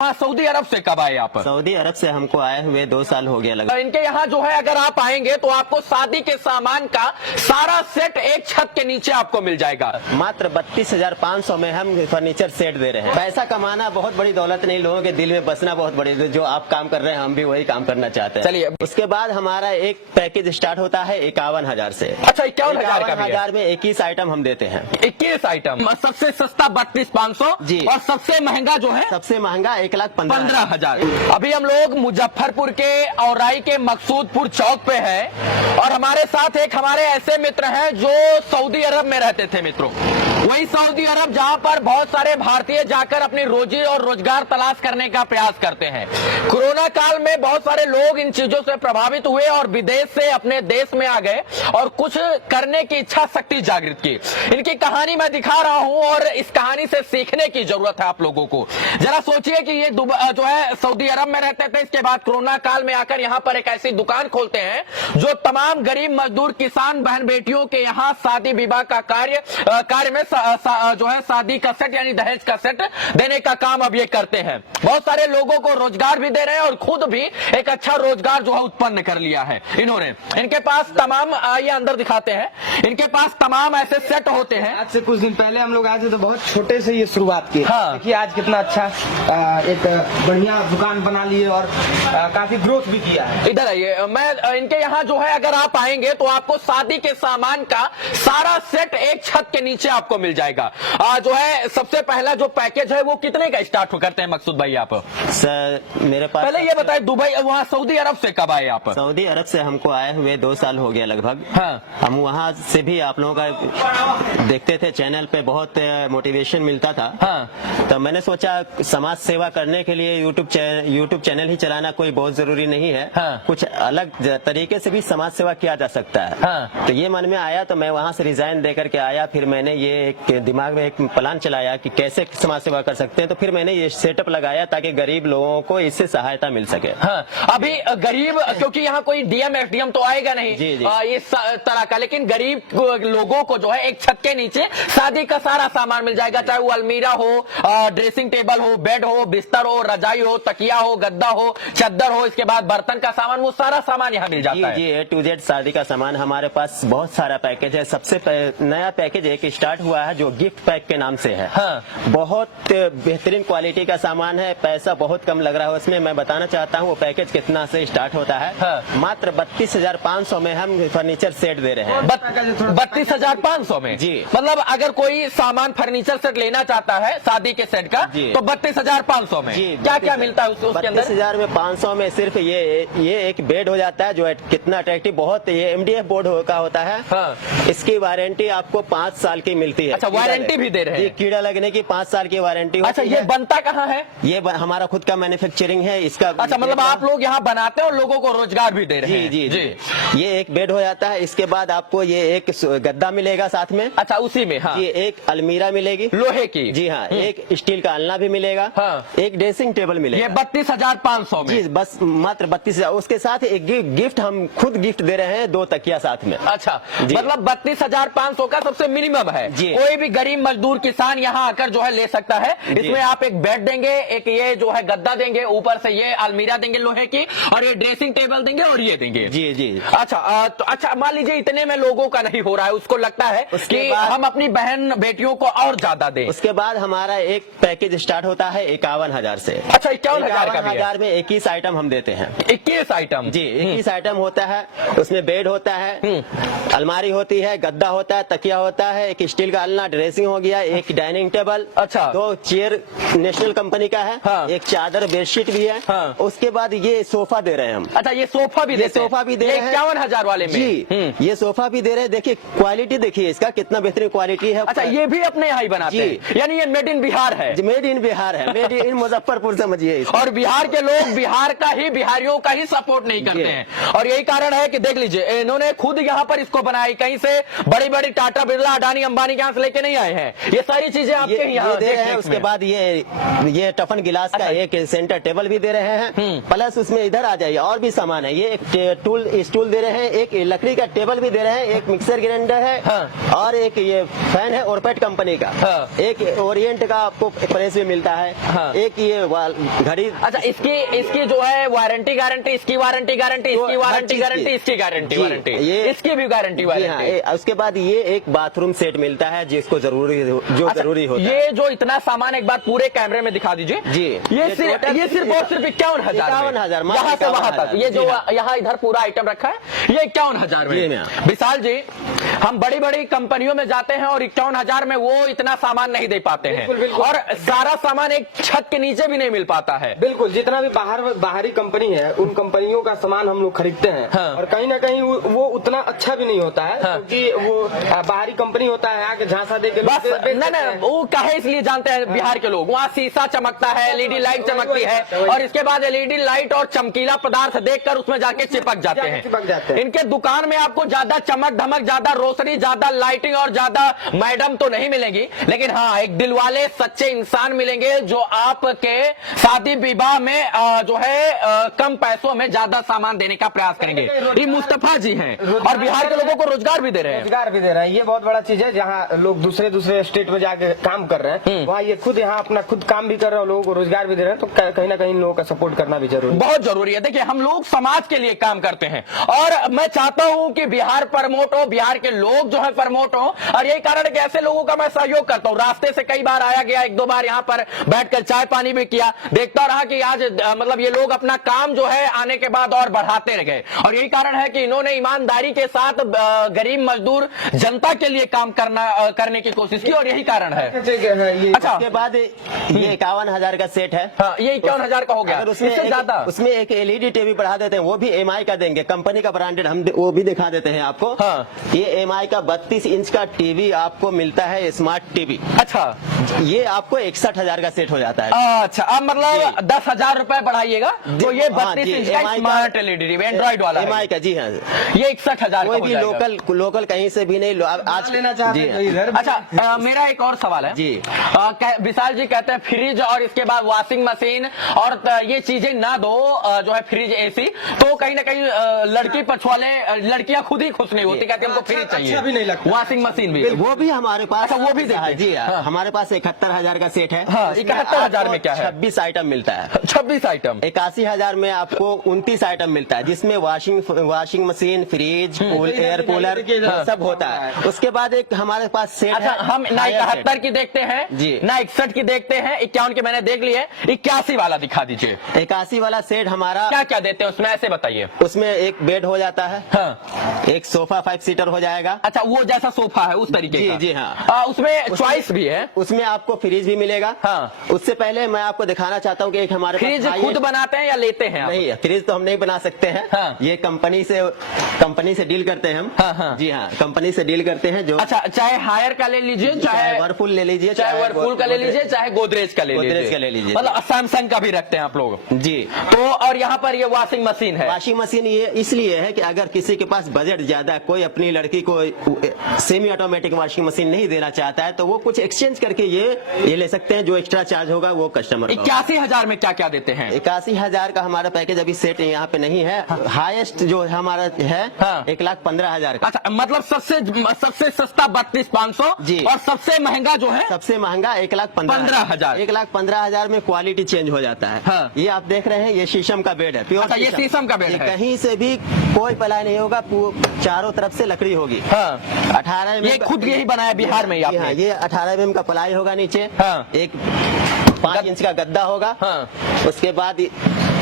Saudi अरब से कब आए आप? सऊदी अरब से हमको आए हुए 2 साल हो गया लगभग। इनके यहाँ जो है अगर आप आएंगे तो आपको शादी के सामान का सारा सेट एक छत के नीचे आपको मिल जाएगा। मात्र 32,500 में हम फर्नीचर सेट दे रहे हैं। पैसा कमाना बहुत बड़ी दौलत नहीं, लोगों के दिल में बसना बहुत बड़ी। जो आप काम कर रहे हैं हम भी वही काम करना चाहते हैं। चलिए, उसके बाद हमारा एक पैकेज स्टार्ट होता है 51,000 से। अच्छा, 51,000 का भी है। 51,000 में 21 आइटम हम देते हैं। 21 आइटम। सबसे सस्ता 32,500 जी। और सबसे महंगा जो है सबसे महंगा 1,15,000। अभी हम लोग मुजफ्फरपुर के औराई के मकसूदपुर चौक पे हैं और हमारे साथ एक हमारे ऐसे मित्र हैं जो सऊदी अरब में रहते थे। मित्रों, वही सऊदी अरब जहां पर बहुत सारे भारतीय जाकर अपनी रोजी और रोजगार तलाश करने का प्रयास करते हैं। कोरोना काल में बहुत सारे लोग इन चीजों से प्रभावित हुए और विदेश से अपने देश में आ गए और कुछ करने की इच्छा शक्ति जागृत की। इनकी कहानी मैं दिखा रहा हूं और इस कहानी से सीखने की जरूरत है आप लोगों को। जरा सोचिए कि ये जो है सऊदी अरब में रहते थे, इसके बाद कोरोना काल में आकर यहाँ पर एक ऐसी दुकान खोलते हैं जो तमाम गरीब मजदूर किसान बहन बेटियों के यहाँ शादी विवाह का कार्य में जो है शादी का सेट यानी दहेज का सेट देने का काम अब ये करते हैं। बहुत सारे लोगों को रोजगार भी दे रहे हैं और खुद भी एक अच्छा रोजगार जो है उत्पन्न कर लिया है इन्होंने। इनके पास तमाम ये अंदर दिखाते हैं, इनके पास तमाम ऐसे सेट होते हैं। आज से कुछ दिन पहले हम लोग आए थे तो बहुत छोटे से ये शुरुआत की। हाँ। देखिए आज कितना अच्छा एक बढ़िया दुकान बना लिए और काफी ग्रोथ भी किया है। इधर आइए, मैं इनके यहाँ जो है अगर आप आएंगे तो आपको शादी के सामान का सारा सेट एक छत के नीचे आपको मिल जाएगा। जो है सबसे पहला जो पैकेज है वो कितने का स्टार्ट करते हैं मकसूद भाई आप? सर मेरे पास पहले ये बताए दुबई वहाँ सऊदी अरब से कब आए आप? सऊदी अरब से हमको आए हुए 2 साल हो गया लगभग। हाँ। हम वहाँ से भी आप लोगों का देखते थे, चैनल पे बहुत मोटिवेशन मिलता था। हाँ। तो मैंने सोचा समाज सेवा करने के लिए यूट्यूब चैनल ही चलाना कोई बहुत जरूरी नहीं है। हाँ। कुछ अलग तरीके से भी समाज सेवा किया जा सकता है। हाँ। तो ये मन में आया तो मैं वहाँ से रिजाइन दे करके आया। फिर मैंने ये एक दिमाग में एक प्लान चलाया कि कैसे समाज सेवा कर सकते हैं। तो फिर मैंने ये सेटअप लगाया ताकि गरीब लोगों को इससे सहायता मिल सके। हाँ। अभी गरीब, क्योंकि यहाँ कोई डीएम एसडीएम तो आएगा नहीं। जी, जी। इस तरह का, लेकिन गरीब लोगों को जो है एक छत के नीचे शादी का सारा सामान मिल जाएगा, चाहे वो अलमीरा हो, ड्रेसिंग टेबल हो, बेड हो, बिस्तर हो, रजाई हो, तकिया हो, गद्दा हो, चद्दर हो, इसके बाद बर्तन का सामान, वो सारा सामान यहाँ मिल जाता है। जी, A to Z शादी का सामान हमारे पास बहुत सारा पैकेज है। सबसे नया पैकेज एक स्टार्ट हुआ है जो गिफ्ट पैक के नाम से है। हाँ। बहुत बेहतरीन क्वालिटी का सामान है, पैसा बहुत कम लग रहा है उसमें। मैं बताना चाहता हूँ वो पैकेज कितना से स्टार्ट होता है। हाँ। मात्र 32,500 में हम फर्नीचर सेट दे रहे हैं। 32,500 में? जी। मतलब अगर कोई सामान फर्नीचर सेट लेना चाहता है शादी के सेट का जी। तो 32,500 में जी, क्या क्या मिलता है उसके अंदर? 32,000 में 500 में सिर्फ ये एक बेड हो जाता है जो कितना अट्रैक्टिव, बहुत ये MDF बोर्ड का होता है। हाँ। इसकी वारंटी आपको 5 साल की मिलती है। अच्छा, वारंटी भी दे रहे हैं? जी, कीड़ा लगने की 5 साल की वारंटी। अच्छा, ये बनता कहाँ है? ये हमारा खुद का मैन्युफैक्चरिंग है इसका। अच्छा, मतलब आप लोग यहाँ बनाते हैं और लोगों को रोजगार भी दे रहे हैं? जी, जी। ये एक बेड हो जाता है। इसके बाद आपको ये एक गद्दा मिलेगा साथ में। अच्छा, उसी में? हाँ। जी, एक अलमीरा मिलेगी लोहे की? जी हाँ। एक स्टील का अलना भी मिलेगा। हाँ। एक ड्रेसिंग टेबल मिलेगा। ये 32,500 में? जी, बस मात्र 32,000। उसके साथ एक गिफ्ट हम खुद गिफ्ट दे रहे हैं, 2 तकिया साथ में। अच्छा, मतलब 32,500 का सबसे मिनिमम है। जी। कोई भी गरीब मजदूर किसान यहाँ आकर जो है ले सकता है। इसमें आप एक बेड देंगे, एक ये जो है गद्दा देंगे, ऊपर से ये अलमीरा देंगे लोहे की, और ये ड्रेसिंग टेबल देंगे और ये देंगे। जी, जी। अच्छा, तो अच्छा मान लीजिए इतने में लोगों का नहीं हो रहा है, उसको लगता है कि हम अपनी बहन बेटियों को और ज्यादा दें। उसके बाद हमारा एक पैकेज स्टार्ट होता है 51,000 से। अच्छा, 51,000 का भी है? 51,000 में 21 आइटम हम देते हैं। 21 आइटम? जी, 21 आइटम होता है। उसमें बेड होता है, अलमारी होती है, गद्दा होता है, तकिया होता है, एक स्टील का अलना, ड्रेसिंग हो गया, एक डाइनिंग टेबल। अच्छा। 2 चेयर नेशनल कंपनी का है। हाँ। एक चादर बेडशीट भी है। हाँ। उसके बाद ये सोफा दे रहे हैं हम। अच्छा, ये सोफा भी देते हैं? सोफा भी दे रहे हैं 51,000 वाले में? जी, ये सोफा भी दे रहे हैं। देखिए क्वालिटी, देखिए इसका कितना बेहतरीन क्वालिटी है। अच्छा, ये भी अपने यहाँ ही बनाते हैं? यानी ये मेड इन बिहार है? मेड इन बिहार है, मेड इन मुजफ्फरपुर समझिए इसको। और बिहार के लोग बिहार का ही, बिहारियों का ही सपोर्ट नहीं करते हैं, और यही कारण है कि देख लीजिए इन्होंने खुद यहाँ पर इसको बनाई, कहीं से बड़ी बड़ी टाटा बिरला अडानी अंबानी के यहाँ से लेके नहीं आए हैं। ये सारी चीजें आपके यहाँ दे रहे हैं। उसके बाद ये टफन गिलास का एक एक सेंटर टेबल भी दे रहे हैं, प्लस उसमें इधर आ जाइए और भी सामान है। ये एक स्टूल दे रहे हैं, एक लकड़ी का टेबल भी दे रहे हैं, एक मिक्सर ग्राइंडर है, हाँ। और एक ये फैन है ओरपेट कंपनी का, हाँ। एक ओरिएंट का आपको प्रेस भी मिलता है, हाँ। एक ये घड़ी। अच्छा, इसकी जो है वारंटी गारंटी, इसकी वारंटी गारंटी, इसकी वारंटी गारंटी, इसकी गारंटी वारंटी, इसकी भी गारंटी वारंटी। उसके बाद ये एक बाथरूम सेट मिलता है जिसको जरूरी होता है। ये जो इतना सामान एक बार पूरे कैमरे में दिखा दीजिए जी। ये सिर्फ और सिर्फ 51,000 यहाँ से वहां तक। ये जो यहाँ इधर पूरा आइटम रखा है ये 51,000 में। विशाल जी, हम बड़ी बड़ी कंपनियों में जाते हैं और 51,000 में वो इतना सामान नहीं दे पाते हैं, और सारा सामान एक छत के नीचे भी नहीं मिल पाता है। बिल्कुल, जितना भी बाहरी कंपनी है उन कंपनियों का सामान हम लोग खरीदते हैं, हाँ। और कहीं ना कहीं वो उतना अच्छा भी नहीं होता है, हाँ। क्योंकि वो बाहरी कंपनी होता है आके झांसा दे के बस नहीं, वो काहे इसलिए जानते हैं बिहार के लोग, वहाँ शीशा चमकता है, एलईडी लाइट चमकती है, और इसके बाद एलईडी लाइट और चमकीला पदार्थ देखकर उसमें जाके चिपक जाते हैं। इनके दुकान में आपको ज्यादा चमक धमक, ज्यादा रोशनी, ज्यादा लाइटिंग और ज्यादा मैडम तो नहीं मिलेंगी, लेकिन हाँ एक दिल वाले सच्चे इंसान मिलेंगे जो आपके शादी विवाह में जो है कम पैसों में ज्यादा सामान देने का प्रयास करेंगे। ये मुस्तफा जी हैं और बिहार के लोगों को रोजगार भी दे रहे हैं। ये बहुत बड़ा चीज है, जहाँ लोग दूसरे स्टेट में जाके काम कर रहे हैं, वहाँ ये खुद यहाँ अपना खुद काम भी कर रहे हैं, लोगों को रोजगार भी दे रहे हैं, तो कहीं ना कहीं लोगों का सपोर्ट करना भी जरूरी, बहुत जरूरी है। देखिए, हम लोग समाज के लिए काम करते हैं और मैं चाहता हूं कि बिहार प्रमोट हो, बिहार के लोग जो है प्रमोट हो, और यही कारण है कि ऐसे लोगों का मैं सहयोग करता हूं। रास्ते से कई बार आया गया, एक दो बार यहाँ पर बैठकर चाय पानी भी किया, देखता रहा कि आज मतलब ये लोग अपना काम जो है आने के बाद और बढ़ाते रह गए, और यही कारण है कि इन्होंने ईमानदारी के साथ गरीब मजदूर जनता के लिए काम करने की कोशिश की, और यही कारण है। अच्छा, उसके बाद ये 51,000 का सेट है। हाँ, ये 51,000 का हो गया। उसमें ज्यादा उसमें एक एलईडी टीवी बढ़ा देते हैं, वो भी एमआई का देंगे, कंपनी का ब्रांडेड, हम वो भी दिखा देते हैं आपको। हाँ। ये एमआई का 32 इंच का टीवी आपको मिलता है, स्मार्ट टीवी। अच्छा, ये आपको 61,000 का सेट हो जाता है। अच्छा, अब मतलब 10,000 रुपए बढ़ाइएगा तो ये 32 इंच का स्मार्ट एलईडी एंड्रॉइड वाला एमआई का, जी हाँ, ये 61,000 कोई भी लोकल कहीं से भी नहीं आज लेना चाहते हैं इधर। अच्छा, मेरा एक और सवाल है जी। विशाल जी कहते हैं फ्रिज और इसके बाद वॉशिंग मशीन और ये चीजें ना दो, जो है फ्रिज एसी, तो कहीं ना कहीं लड़की पछवाले लड़कियां खुद ही खुश नहीं होती, कहती हमको फ्रिज चाहिए, अच्छा भी नहीं लगता। वॉशिंग मशीन भी, वो भी हमारे पास। अच्छा, वो भी है जी। हाँ। हमारे पास 71,000 का सेट है। हाँ, 71,000 में क्या है? 26 आइटम मिलता है। 26 आइटम। 81,000 में आपको 29 आइटम मिलता है, जिसमें washing machine, fridge, air cooler सब होता है। उसके बाद एक हमारे पास सेट अच्छा, है, हम ना 71 की देखते हैं जी, ना 61 की देखते हैं, 51 की मैंने देख ली है, 81 वाला दिखा दीजिए। 81 वाला सेट हमारा क्या क्या देते हैं उसमें, ऐसे बताइए। उसमें एक बेड हो जाता है, हाँ। एक सोफा 5 सीटर हो जाएगा। अच्छा, वो जैसा सोफा है उस तरीके का। जी हाँ। उसमें चॉइस भी है, उसमें आपको फ्रिज भी मिलेगा। हाँ। उससे पहले मैं आपको दिखाना चाहता हूँ कि एक हमारे फ्रिज खुद बनाते हैं या लेते हैं आप? नहीं, फ्रिज तो हम नहीं बना सकते हैं। हाँ। ये कंपनी से डील करते हैं हम। हाँ। जी हाँ, कंपनी से डील करते हैं। जो अच्छा, चाहे हायर का ले लीजिए, चाहे वर्लपूल ले लीजिए, चाहे वर्लपूल का ले लीजिए, चाहे गोदरेज का ले लीजिए, मतलब सैमसंग का भी रखते हैं आप लोग जी। तो और यहाँ पर ये वॉशिंग मशीन है। वॉशिंग मशीन ये इसलिए है कि अगर किसी के पास बजट ज्यादा, कोई अपनी लड़की को सेमी ऑटोमेटिक वॉशिंग मशीन नहीं देना चाहता है, तो वो कुछ एक्सचेंज करके ये ले सकते हैं। जो एक्स्ट्रा चार्ज होगा वो कस्टमर। 81,000 में क्या क्या देते हैं? 81,000 का हमारा पैकेज अभी सेट यहाँ पे नहीं है। हाईएस्ट जो हमारा है 1,15,000 का। अच्छा, मतलब सबसे सस्ता 32,500 जी, और सबसे महंगा जो है सबसे महंगा 1,15,000। 1,15,000 में क्वालिटी चेंज हो जाता है। हाँ। ये आप देख रहे हैं, ये शीशम का बेड है, प्योर। अच्छा, ये शीशम का बेड है, कहीं से भी कोई पलाई नहीं होगा, चारों तरफ से लकड़ी होगी। हाँ। 18 ये खुद यही बनाया बिहार में ही आपने? हाँ, ये 18 mm का पलाई होगा नीचे। हाँ। एक 5 इंच का गद्दा होगा। हाँ। उसके बाद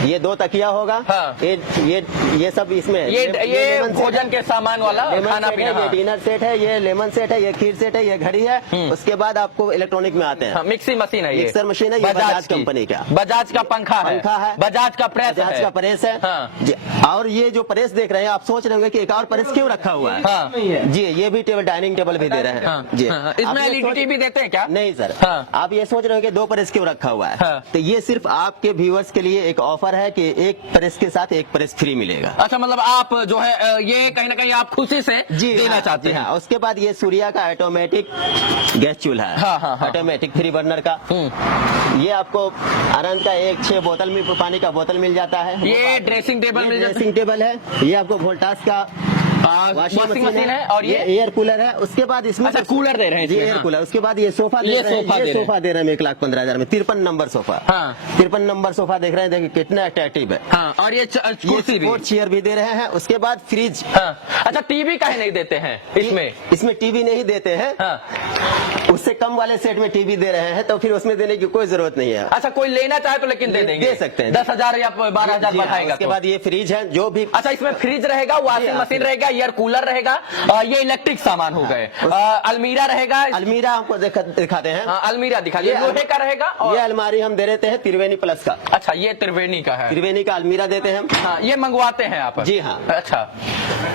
ये 2 तकिया होगा। हाँ। ये सब इसमें ये भोजन के सामान वाला खाना पीना। ये डिनर सेट है, ये लेमन सेट है, ये खीर सेट है, ये घड़ी है। उसके बाद आपको इलेक्ट्रॉनिक में आते हैं। मिक्सी मशीन है, ये मिक्सर मशीन है, ये बजाज कंपनी का। बजाज का पंखा है, बजाज का प्रेस है। बजाज का प्रेस है। हाँ। और ये जो प्रेस देख रहे हैं, आप सोच रहे होंगे कि एक और प्रेस क्यों रखा हुआ है। हाँ। जी, ये भी डाइनिंग टेबल भी दे रहे हैं। हाँ। जी, हाँ। इसमें एलईडी भी देते हैं क्या? नहीं सर। हाँ। आप ये सोच रहे हो कि 2 प्रेस क्यों रखा हुआ है। हाँ। तो ये सिर्फ आपके व्यूअर्स के लिए एक ऑफर ऑफर है कि एक प्रेस के साथ एक प्रेस फ्री मिलेगा। अच्छा, मतलब आप जो है ये कहीं ना कहीं आप खुशी से देना चाहते हैं। हाँ। उसके बाद ये सूर्या का ऑटोमेटिक गैस चूल्हा है। हाँ। ऑटोमेटिक 3 बर्नर का। ये आपको आनंद का 6 बोतल में पानी का बोतल मिल जाता है। ये ड्रेसिंग टेबल मिल जाता है। ड्रेसिंग टेबल है। ये आपको वोल्टास का वॉशिंग मशीन है और ये एयर कूलर है। उसके बाद इसमें अच्छा कूलर दे रहे हैं एयर कूलर। उसके बाद ये सोफा ये सोफा दे रहे हैं 1,15,000 में 53 नंबर सोफा। हाँ। 53 नंबर सोफा देख रहे हैं, देखिए कितना अट्रैक्टिव है। हाँ, और ये कुर्सी भी, चेयर भी दे रहे हैं। उसके बाद फ्रिज। हाँ। अच्छा, टीवी काहे नहीं देते हैं इसमें टीवी नहीं देते हैं। हाँ। उससे कम वाले सेट में टीवी दे रहे हैं, तो फिर उसमें देने की कोई जरूरत नहीं है। अच्छा, कोई लेना चाहे तो लेकिन दे देंगे, दे सकते हैं। 10,000 या 12,000 बढ़ाएगा। उसके बाद ये फ्रिज है जो भी। अच्छा, इसमें फ्रिज रहेगा, वॉशिंग मशीन रहेगा, एयर कूलर रहेगा, ये इलेक्ट्रिक सामान हो गए। अलमीरा रहेगा। अलमीरा हमको दिखाते हैं। हाँ, अलमीरा दिखा दिया, लोहे का रहेगा। और ये अलमारी हम दे देते हैं त्रिवेणी प्लस का। अच्छा, ये त्रिवेणी का है। त्रिवेणी का अलमीरा देते हैं हम। हाँ, ये मंगवाते हैं आप? जी हाँ। अच्छा,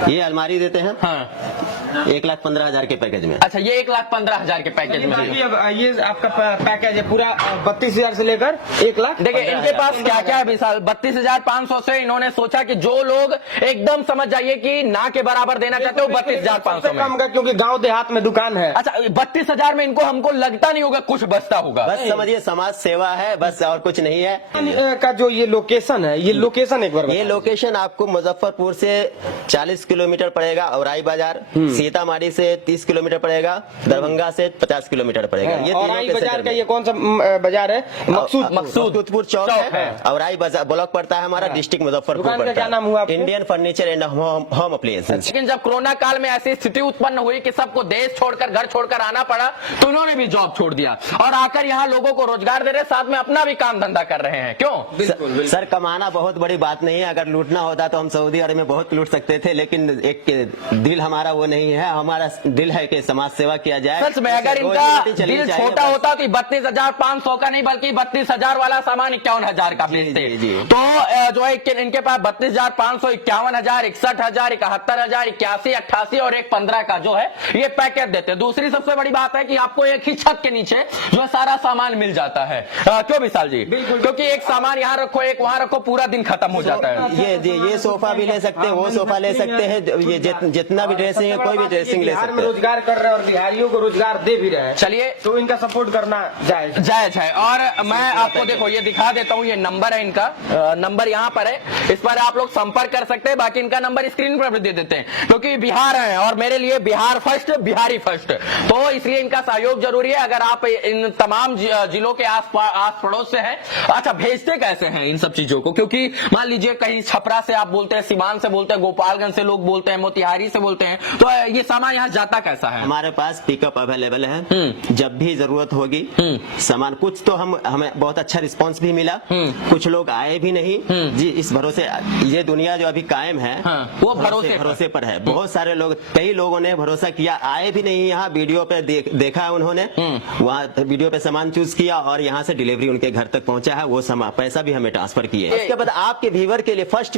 ये अलमारी देते हैं। हाँ। 1,15,000 के पैकेज में। अच्छा, ये 1,15,000 के पैकेज में। बाकी अब ये आपका पैकेज है पूरा 32,000 से लेकर 1,00,000। देखिए इनके पास क्या क्या है विशाल। 32,500 से इन्होंने सोचा कि जो लोग एकदम समझ जाइए कि ना के बराबर देना चाहते हो 32,500 में कम का, क्योंकि गांव देहात में दुकान है। अच्छा, 32,000 में इनको हमको लगता नहीं होगा कुछ बचता होगा। बस समझिए समाज सेवा है, बस और कुछ नहीं है। का जो ये लोकेशन है, ये लोकेशन एक बार ये लोकेशन आपको मुजफ्फरपुर से 40 किलोमीटर पड़ेगा, औराई बाजार। सीतामढ़ी से 30 किलोमीटर पड़ेगा, दरभंगा से 50 किलोमीटर पड़ेगा। ये औराई बाजार का ये कौन सा बाजार है? मकसूदपुर चौक है। औराई बाजार ब्लॉक पड़ता है हमारा, डिस्ट्रिक्ट मुजफ्फरपुर दुकान का पड़ता क्या है। नाम हुआ आपका? Indian furniture and home appliances. लेकिन जब कोरोना काल में ऐसी स्थिति उत्पन्न हुई कि सबको देश छोड़कर घर छोड़कर आना पड़ा, तो इन्होंने भी जॉब छोड़ दिया और आकर यहाँ लोगों को रोजगार दे रहे, साथ में अपना भी काम धंधा कर रहे हैं। क्यों? बिल्कुल। सर, कमाना बहुत बड़ी बात नहीं है। अगर लूटना होता तो हम सऊदी अरब में बहुत लूट सकते थे, लेकिन एक दिल हमारा वो नहीं है। हमारा दिल है कि समाज सेवा किया जाए। सच में अगर इनका दिल छोटा होता तो 32,500 का नहीं बल्कि 32,000 वाला सामान 51,000 का बेचते। तो जो है इनके पास 32,500, 51,000, 61,000, 71,000, 81, 88 और एक 15 का जो है ये पैकेज देते हैं। दूसरी सबसे बड़ी बात है कि आपको एक ही छत के नीचे जो है सारा सामान मिल जाता है। क्यों विशाल जी? क्योंकि एक सामान यहाँ रखो, एक वहाँ रखो, पूरा दिन खत्म हो जाता है। ये सोफा भी ले सकते हैं, वो सोफा ले सकते हैं। ये जितना भी ड्रेसिंग है, कोई भी ड्रेसिंग ले सकते हैं। रोजगार कर रहे हैं और बिहारियों को रोजगार दे भी रहे हैं। चलिए, तो इनका सपोर्ट करना जायज है। और मैं आपको देखो ये दिखा देता हूँ, ये नंबर है इनका, नंबर यहाँ पर है, इस पर आप लोग संपर्क कर सकते हैं। बाकी इनका नंबर स्क्रीन पर भी दे देते हैं, क्योंकि बिहार है और मेरे लिए बिहार फर्स्ट, बिहारी फर्स्ट, तो इसलिए इनका सहयोग जरूरी है। अगर आप इन तमाम जिलों के आस पड़ोस से हैं, अच्छा भेजते कैसे हैं इन सब चीजों को? क्योंकि मान लीजिए कहीं छपरा से आप बोलते हैं, सीवान से बोलते हैं, गोपालगंज से लोग बोलते हैं, मोतिहारी से बोलते हैं, तो ये सामान यहाँ जाता कैसा है? हमारे पास पिकअप अवेलेबल है, जब भी जरूरत होगी सामान। कुछ तो हमें बहुत अच्छा रिस्पांस भी मिला, कुछ लोग आए भी नहीं जी। इस भरोसे ये दुनिया जो अभी कायम है, वो भरोसे पर है। बहुत सारे लोग, कई लोगों ने भरोसा किया, आए भी नहीं यहाँ, वीडियो पे देखा उन्होंने, वहाँ वीडियो पे सामान चूज किया और यहाँ से डिलीवरी उनके घर तक पहुंचा है। वो पैसा भी हमें ट्रांसफर किए। उसके बाद आपके व्यूवर के लिए, फर्स्ट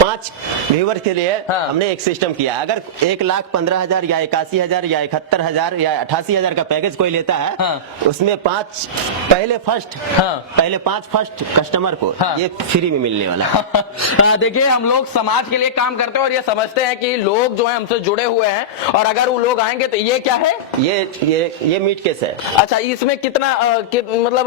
5 व्यूवर के लिए हमने एक सिस्टम किया। अगर 1,15,000 या 81,000 या 71,000 या 88,000 का पैकेज कोई लेता है, उसमें 5 पहले पांच फर्स्ट कस्टमर को ये फ्री में मिलने वाला है। देखिए, हम लोग समाज के लिए काम करते हैं और ये समझते हैं कि लोग जो है हमसे जुड़े हुए हैं, और अगर वो लोग आएंगे तो ये क्या है? ये मीट केस है। अच्छा, इसमें कितना मतलब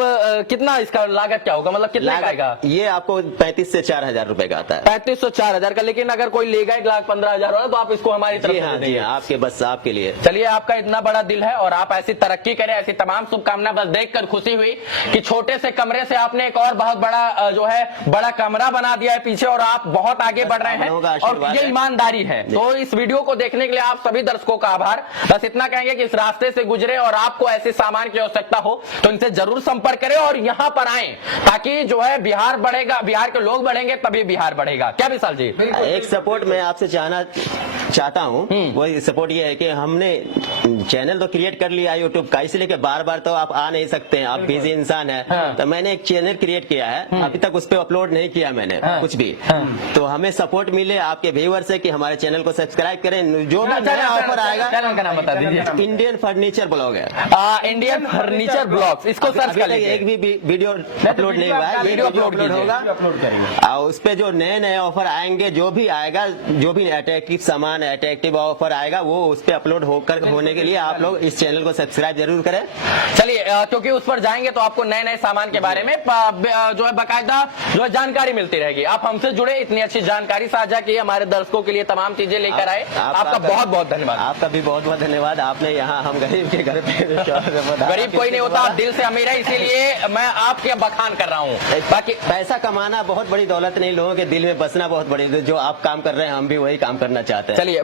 कितना इसका लागत क्या होगा, मतलब कितना आएगा? ये आपको 35 से 4,000 रुपए का आता है। 35 से 4,000 का। लेकिन अगर कोई लेगा 1,15,000 वाला, तो आप इसको हमारी तरफ से देंगे। आपके बस आपके लिए। चलिए, आपका इतना बड़ा दिल है और आप ऐसी तरक्की करें, ऐसी तमाम शुभकामना। बस देखकर खुशी हुई कि छोटे से कमरे से आपने एक और बहुत बड़ा जो है बड़ा कमरा बना दिया है पीछे, और आप बहुत आगे बढ़ रहे हैं और ये ईमानदारी है। तो इस वीडियो को देखने के लिए आप सभी दर्शकों का आभार। बस इतना कहेंगे कि इस रास्ते से गुजरे और आपको ऐसे सामान की आवश्यकता हो तो इनसे जरूर संपर्क करें और यहाँ पर आए, ताकि जो है बिहार बढ़ेगा, बिहार के लोग बढ़ेंगे तभी बिहार बढ़ेगा। क्या विशाल जी? एक सपोर्ट मैं आपसे चाहता हूँ, वो सपोर्ट ये है कि हमने चैनल तो क्रिएट कर लिया यूट्यूब का, इसलिए कि बार बार तो आप आ नहीं सकते हैं, आप बिजी इंसान है। हाँ। तो मैंने एक चैनल क्रिएट किया है, अभी तक उस पर अपलोड नहीं किया मैंने कुछ भी। तो हमें सपोर्ट मिले आपके व्यूअर से कि हमारे चैनल को सब्सक्राइब करें, जो भी नया ऑफर आएगा। चैनल का नाम बता दीजिए। इंडियन फर्नीचर ब्लॉग है, इंडियन फर्नीचर ब्लॉग्स, इसको सर्च अभी कर तक लीजिए। एक भी वीडियो अपलोड नहीं हुआ है, वीडियो अपलोड होगा अपलोड करेंगे। और उस पे जो नए नए ऑफर आएंगे, जो भी आएगा, जो भी अट्रैक्टिव सामान अट्रैक्टिव ऑफर आएगा, वो उस पे अपलोड होने के लिए आप लोग इस चैनल को सब्सक्राइब जरूर करें। चलिए, क्योंकि उस पर जाएंगे तो आपको नए नए सामान के बारे में जो है बाकायदा जो है जानकारी मिलती रहेगी। आप हमसे जुड़े, इतनी अच्छी जानकारी साझा की, हमारे दर्शकों के लिए तमाम चीजें लेकर आए, आपका बहुत बहुत धन्यवाद। आपका भी बहुत बहुत धन्यवाद। आपने यहाँ हम गरीब के घर पे गरीब कोई नहीं होता, आप दिल से अमीर है, इसीलिए मैं आपके बखान कर रहा हूँ। बाकी पैसा कमाना बहुत बड़ी दौलत नहीं, लोगों के दिल में बसना बहुत बड़ी, जो आप काम कर रहे हैं हम भी वही काम करना चाहते हैं। चलिए।